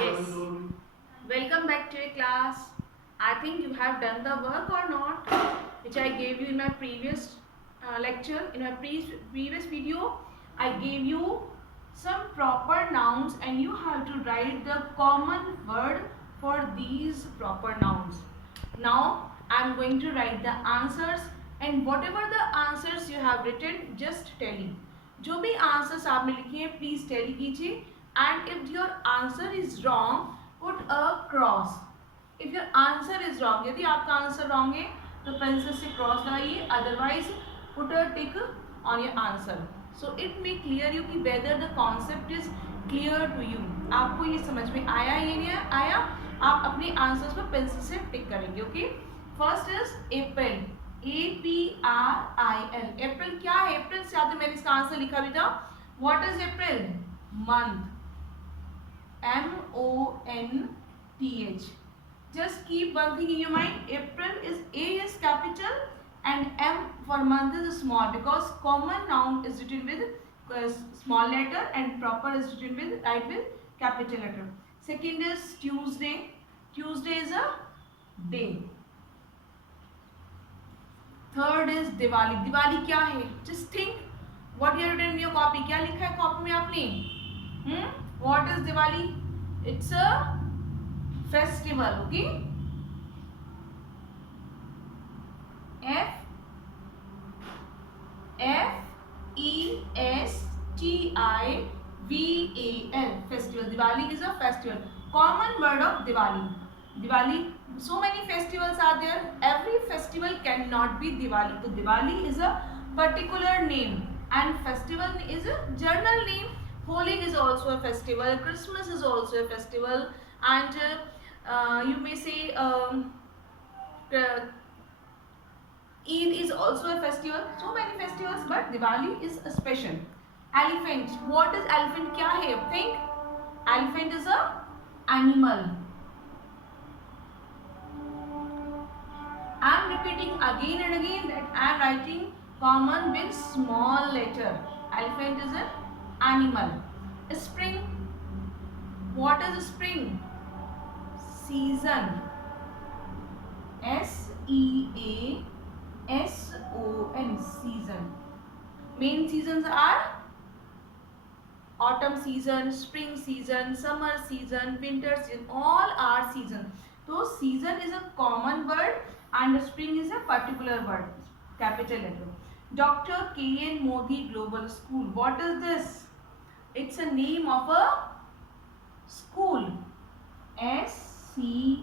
Yes. Welcome back to your class. I think you have done the work or not, which I gave you in my previous lecture. In my previous video, I gave you some proper nouns and you have to write the common word for these proper nouns. Now, I am going to write the answers and whatever the answers you have written, just tally. जो भी answers आपने लिखे हैं please tally कीजिए and if your answer is wrong put a cross. If your answer is wrong, यदि आपका answer wrong है तो पेंसिल से क्रॉस लगाइए, otherwise put a tick on your answer. So it may clear you कि whether the concept is clear to you. आपको ये समझ में आया या नहीं आया, आप अपने आंसर्स पर पेंसिल से टिक करेंगे. Okay, first is April, APRIL. अप्रैल क्या है? अप्रैल से आते मैंने इसका आंसर लिखा भी था. What is April? Month, MONTH. Just keep one thing in your mind. April is A is capital and M for month is small because common noun is written with small letter and proper is written with capital letter. Second is Tuesday. Tuesday is a day. Third is Diwali. Diwali क्या है? Just think what you have written in your copy. क्या लिखा है copy में आपने? What is Diwali? It's a festival. Okay, FESTIVAL, festival. Diwali is a festival. Common word of Diwali. Diwali, so many festivals are there. Every festival cannot be Diwali. So Diwali is a particular name and festival is a general name. Holi is also a festival. Christmas is also a festival, and you may say Eid is also a festival. So many festivals, but Diwali is a special. Elephant. What is elephant? क्या है? Think. Elephant is a animal. I am repeating again and again that I am writing common with small letter. Elephant is an animal. Spring. What is spring? Season. SEASON. Season. Main seasons are autumn season, spring season, summer season, winter season. All are season. So season is a common word and spring is a particular word, capital letter. Dr. K.N. Modi Global School. What is this? It's a name of a school. SCHOOL.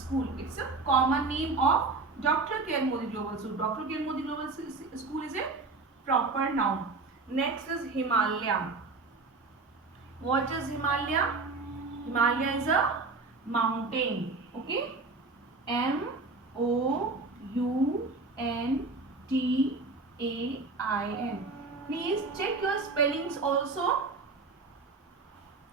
School. It's a common name of Dr. K.N. Modi Global School. Dr. K.N. Modi Global School is a proper noun. Next is Himalaya. What is Himalaya? Himalaya is a mountain. Okay, MOUNTAIN. Please check your spellings also.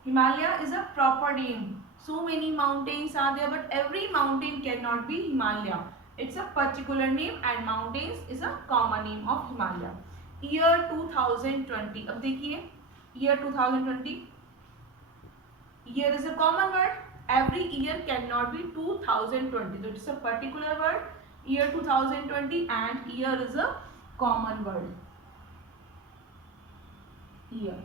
Himalaya is a proper name. So many mountains are there, but every mountain cannot be Himalaya. It's a particular name and mountains is a common name of Himalaya. Year 2020. अब देखिए year 2020. Year is a common word. Every year cannot be 2020. So it's a particular word. Year 2020 and year is a common word. Year.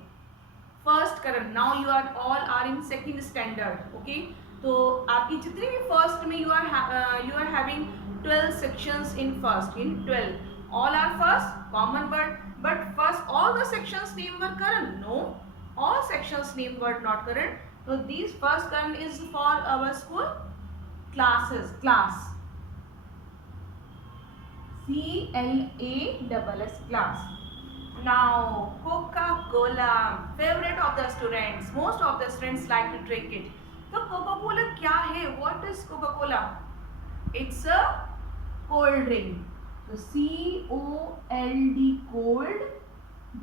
First current. Now you are all are in second standard. Okay. तो आपकी जितनी भी first में you are having 12 sections in first. In 12, all are first common word. But first all the sections name were current. No, all sections name were not current. So these first current is for our school classes. Class. CLASS. Class. Now Coca-Cola, favorite of the students. Most of the students like to drink it. So Coca-Cola क्या है? What is Coca-Cola? It's a cold drink. So COLD, cold,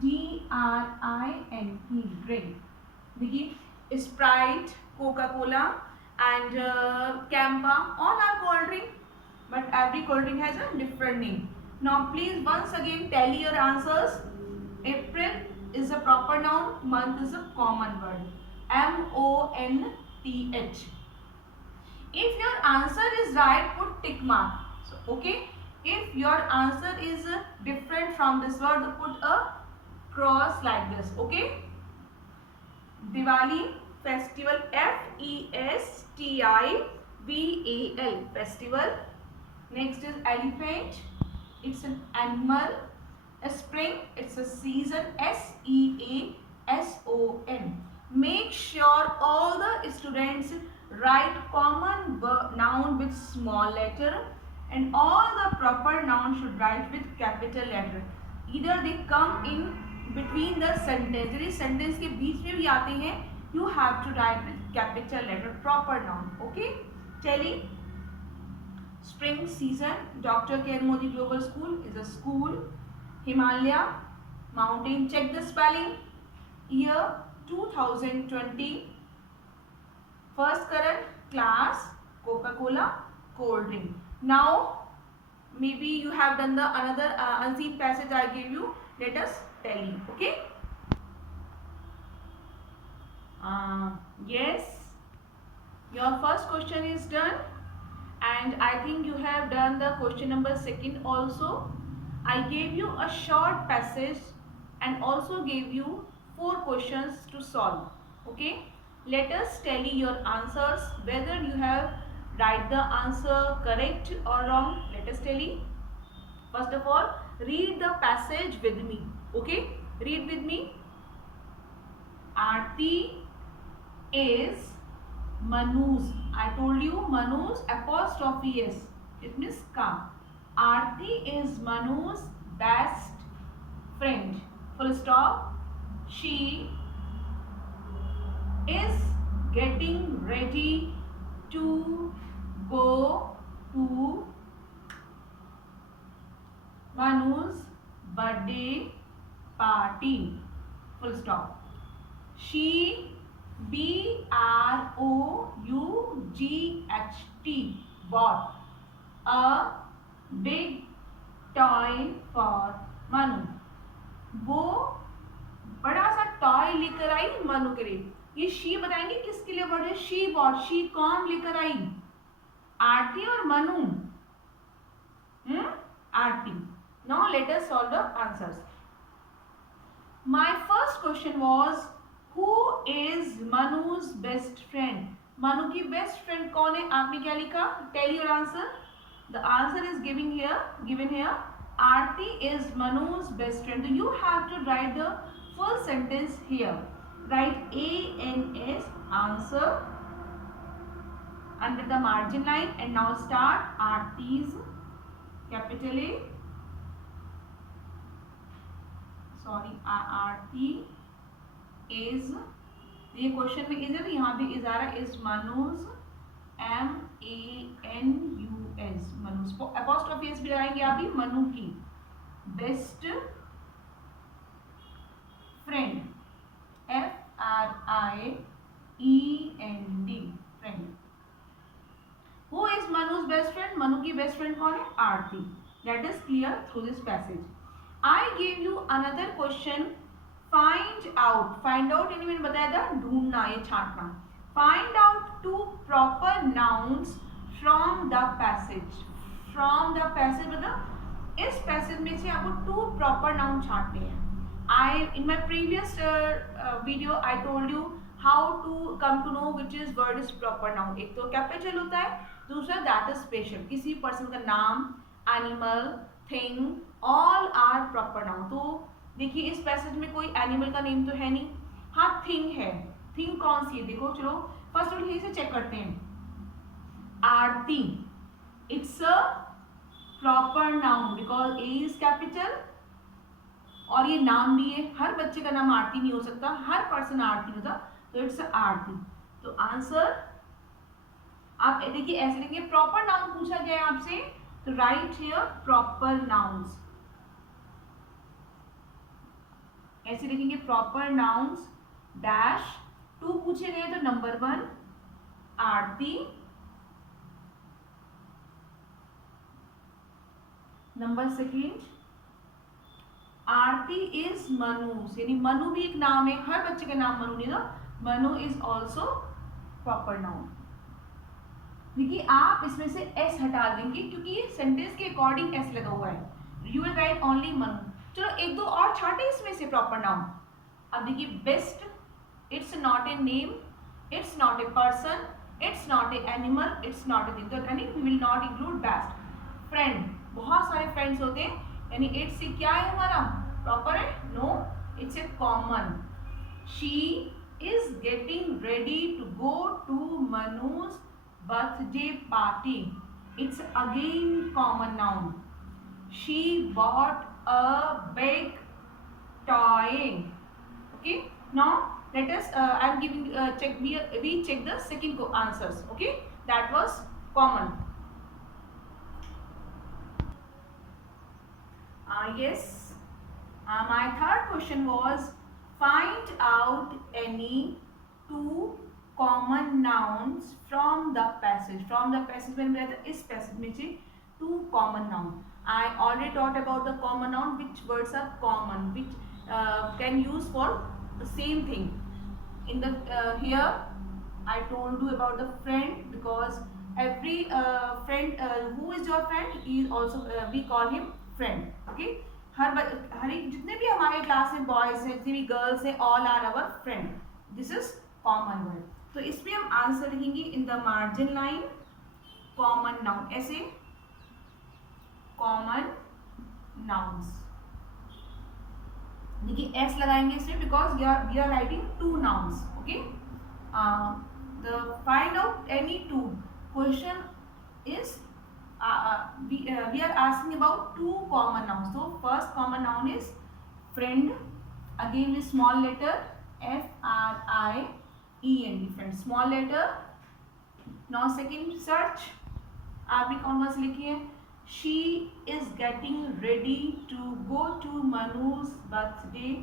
DRINK, drink. देखिए, Sprite, Coca-Cola and Campa, all are cold drink, but every cold drink has a different name. Now please once again tally your answers. April, is a proper noun, month is a common word. month. If your answer is right, put tick mark. So, okay. If your answer is different from this word, put a cross like this. Okay. Diwali festival, festival, festival. Next is elephant. It's an animal. A spring, it's a season, season. Make sure all the students write common noun with small letter and all the proper noun should write with capital letter. Either they come in between the sentence, यदि sentence के बीच में भी आते हैं, you have to write with capital letter proper noun. Okay, telling spring season. Dr. K.N. Modi Global School is a school. Himalaya mountain, check the spelling. Year 2020. First current class Coca-Cola cold drink. Now maybe you have done the another unseen passage I gave you. Let us tell you. Okay. Yes, your first question is done and I think you have done the question number 2 also. I gave you a short passage and also gave you 4 questions to solve. Okay, let us tally your answers whether you have write the answer correct or wrong. Let us tally. First of all, read the passage with me. Okay, read with me. Aarti is Manu's. I told you Manu's apostrophe s. It means ka. Aarti is Manu's best friend. Full stop. She is getting ready to go to Manu's birthday party. Full stop. She bought a big toy for Manu. वो बड़ा सा toy लेकर आई मनु के लिए. ये she बताएंगे किसके लिए वर्ड है. शी बॉट, शी कौन लेकर आई. आरती और मनु. आरती. Now let us solve the answers. My first question was, who is Manu's best friend? Manu की best friend कौन है. आपने क्या लिखा. Tell your answer. The answer is given here. Aarti is Manu's best friend. So you have to write the full sentence here. Write ANS, answer, under the margin line, and now start. Aarti's, capital A. Sorry, Aarti is. ये question में is है तो यहाँ भी is आ रहा है. Is Manu's, MANUS, Manu's. Apostrophe S भी लगाएंगे आप भी. मनु की best friend, FRIEND, friend. Who is Manu's best friend. Manu की बेस्ट फ्रेंड कौन है. Aarti. That is clear through this passage. I give you another question. Find out यानी मैंने बताया था ढूंढना, ये छांटना. Find out 2 proper nouns from the passage. From the passage मतलब इस पैसेज में से आपको 2 प्रॉपर नाउन छांटने हैं. in my previous video I told you how to come to know which is word is proper noun. एक तो capital होता है, दूसरा दैट इज स्पेशल. किसी पर्सन का नाम, animal, thing, all are proper noun. तो देखिए इस पैसेज में कोई एनिमल का नेम तो है नहीं. हाँ, थिंग है. थिंग कौन सी है देखो. चलो फर्स्ट ऑफ से चेक करते हैं. Aarti, it's a proper noun because A is capital और ये नाम भी है. हर बच्चे का नाम आरती नहीं हो सकता, हर पर्सन आरती होता, तो इट्स आरती. तो आंसर आप देखिए ऐसे लिखेंगे. प्रॉपर नाउन पूछा गया है आपसे, तो राइट हियर प्रॉपर नाउन्स. ऐसे लिखेंगे प्रॉपर नाउन्स डैश. 2 पूछे गए तो number 1 Aarti, number 2 Aarti is Manu's, यानी मनु भी एक नाम है, हर बच्चे का नाम मनु नहीं ना, Manu is also proper noun. देखिए आप इसमें से एस हटा देंगे क्योंकि ये सेंटेंस के अकॉर्डिंग एस लगा हुआ है, you will write only Manu. चलो एक दो और छाटे इसमें से प्रॉपर नाउन। अब देखिए best, it's not a name, it's not a person, it's not an animal, it's not a thing, तो यानी we will not include best. Friend, बहुत सारे फ्रेंड्स होते हैं, यानी इट्स से क्या है हमारा प्रॉपर है, no, it's a common. She is getting ready to go to Manuj birthday party, it's again common noun. She bought a big toy. Okay, now let us I'm giving check, we check the second answers. Okay, that was common. Yes, my third question was find out any two common nouns from the passage. From the passage में मिला था, इस passage में से two common noun. I already taught about the common noun, which words are common, which can use for the same thing. In the here I told you about the friend, because every friend who is your friend is also we call him friend. Okay, हर एक जितने भी हमारे class में boys हैं, जितने भी girls हैं, all are our friend. This is common word. तो इसमें हम आंसर लिखेंगे in the margin line common noun, ऐसे कॉमन नाउन्स. देखिए एस लगाएंगे इसमें because we are writing two nouns. Okay, the find out any two question is we are asking about two common nouns. So first common noun is friend, again with small letter FRIEND, friend, small letter. Now second search, आप भी कौन सा लिखिए, she is getting ready to go to Manu's birthday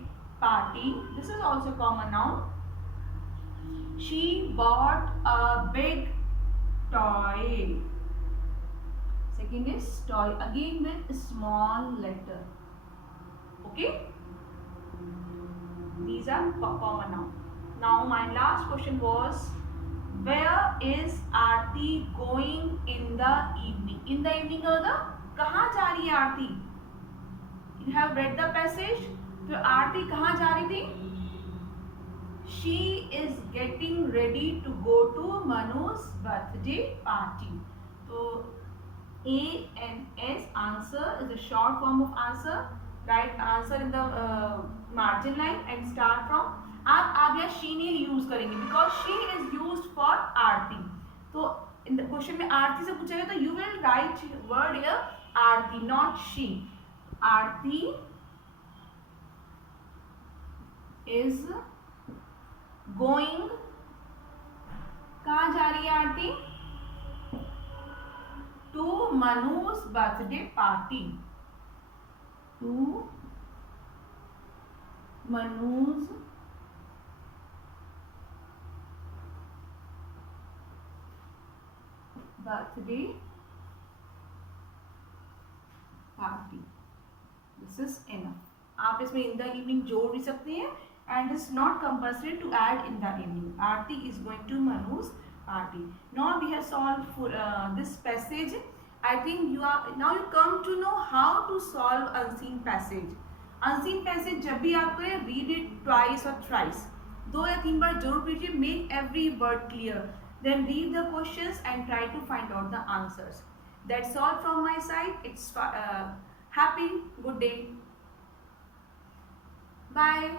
party. This is also common noun. She bought a big toy. Second is toy, again with small letter. Okay, these are common noun. Now my last question was where is Aarti going in the evening. In the evening का मतलब कहाँ जा रही है आरती. You have read the passage, तो आरती कहाँ जा रही थी. She is getting ready to go to Manu's birthday party. तो A and S answer is a short form of answer. Write answer in the margin line and start from. आप यहाँ she नहीं use करेंगे because she is used for आरती. तो in the question में आरती से पूछेगा तो you will write word here Aarti, not she. Aarti is going, कहाँ जा रही है आरती, to Manu's birthday party. To Manu's birthday party. This is enough. आप इसमें in the evening जोड़ भी सकते हैं and it's not compulsory to add in the evening. Aarti is going to Manu's party. Now we have solved for this passage. I think you are now you come to know how to solve unseen passage. Unseen passage जब भी आप करें read it twice or thrice. 2 या 3 बार जरूर पढ़िए. Make every word clear. Then read the questions and try to find out the answers. That's all from my side. It's happy good day. Bye.